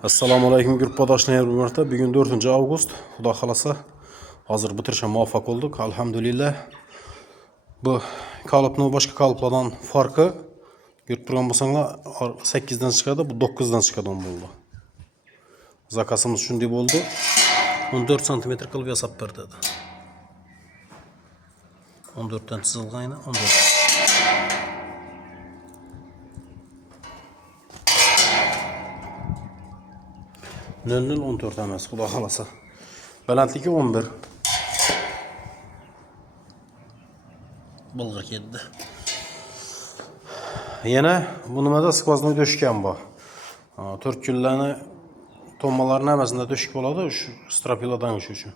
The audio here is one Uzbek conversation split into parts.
Assalomu alaykum yurtdoshlar, bugun 4-avgust. Xudo xolasa hozir bitirishga muvaffaq bo'ldik. Alhamdulillah. Bu kalipning boshqa kaliplardan farqi, ko'rib turgan bo'lsanglar 8 dan chiqadi, bu 9 dan chiqadi bo'ldi. Zakasimiz shunday bo'ldi. 14 cm qilib yasab berdi. 14 dan chizilgan, 14. Nöl 14 emas, xudo xolasa. Balandligi 11. Bulg'a ketdi. Yana bu nimada skvoznoy döşkan bor. 4 kunlarni tommalarning hamasida döşk bo'ladi, shu strapiladan shu uchun.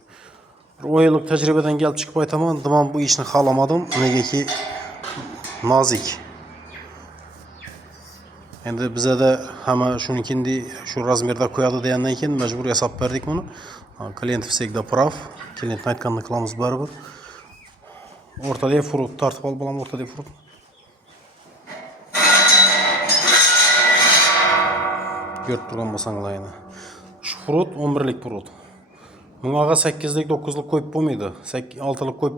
Bir 10 yillik tajribadan kelib chiqib aytaman, men bu ishni xalamadim, negaki nozik. Endi bizada hamma shunikindi shu razmerda qo'yadi degandan keyin majbur yasab berdik buni. Klient всегда прав. Klient aytganini qilamiz baribir. O'rtada furut tortib ol bo'laman, o'rtada furut. Ko'rib turgan bo'lsanglar yana. Shu furut 11lik furut. Bunga 8lik, 9lik qo'yib bo'lmaydi. 6lik qo'yib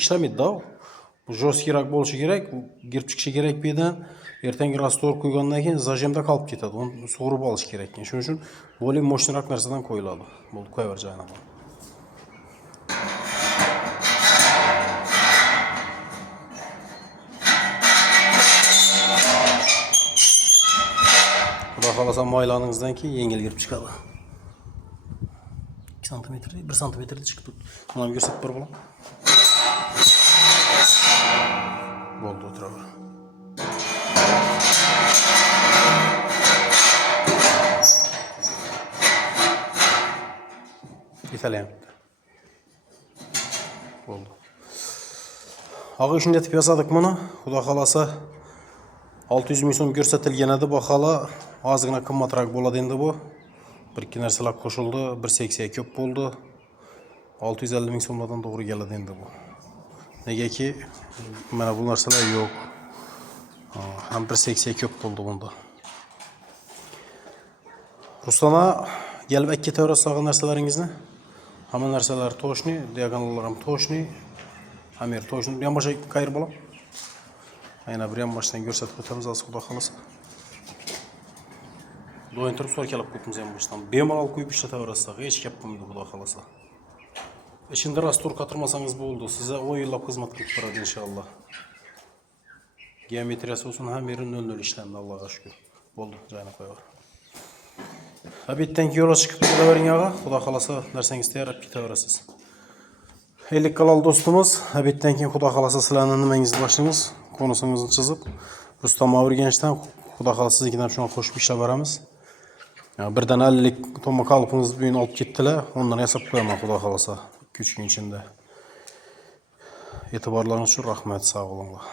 ishlamaydi-da. Bu jo'stkroq bo'lishi kerak, girib chiqishi kerak bu yerdan. Ertangi rastor qo'ygandan keyin zajemda qolib ketadi. Uni sug'urib olish kerak. Shuning uchun bo'lim mo'shnaroq narsadan qo'yiladi. Bo'ldi, qo'yaver joyina. Xudo xolasa moylaningizdan keyin yengil girib chiqadi. 2 cm, 1 cm chiqib turibdi. Mana ko'rsatib ber bo'lam. Bo'ldi, o'tiraver. İtalyan. Oldu. Ağı işini etip yasadık bunu. Xudo xolasa 600 ming so'm ko'rsatilgan edi. Bahola ozgina qimmatroq bo'ladi endi bu. Bir ikki narsalar qo'shildi, 1.80 ko'p bo'ldi. 650 ming so'mlardan to'g'ri keladi endi bu. Negaki mana bu narsalar yo'q. Ham 1.80 ko'p bo'ldi bunda. Ruslana gelib ikki tavrasagan narsalaringizni. Hamma narsalar to'shni, diagonallar ham to'shni. Hamir to'shni. Bu ham boshqa qayir bo'lam. Ayna bir ham boshdan ko'rsatib o'tamiz, xudo xolasa. Do'yin turib so'ra kelib ketimiz ham boshdan. Bemalol qo'yib ishlataverasiz, hech gap bo'lmaydi, xudo xolasa. Ishinde rastor qatirmasangiz bo'ldi. Sizga 10 yillab xizmat qilib beradi inshaalloh. Geometriyasi olsun ham yeri 00 ishlandi, Allohga shukr. Bo'ldi, joyini qo'yaver. Abitdan yo'lga chiqib ketavering ağa. Xudo xolasa narsangiz tayyorlab ketaverasiz. Eylik qalal do'stimiz, abitdan keyin xudo xolasa sizlarning nimangizni boshlaymiz. Konusingizni chizib, Rustam o'rganishdan xudo xolasa siznikidan shuni qo'shib ishlab beramiz. Birdan 50lik tomma qalbingizni bugun olib ketdilar. Ondan yasab qo'yaman xudo xolasa 3 kun ichida. E'tiborlaringiz uchun rahmat, sog' bo'linglar.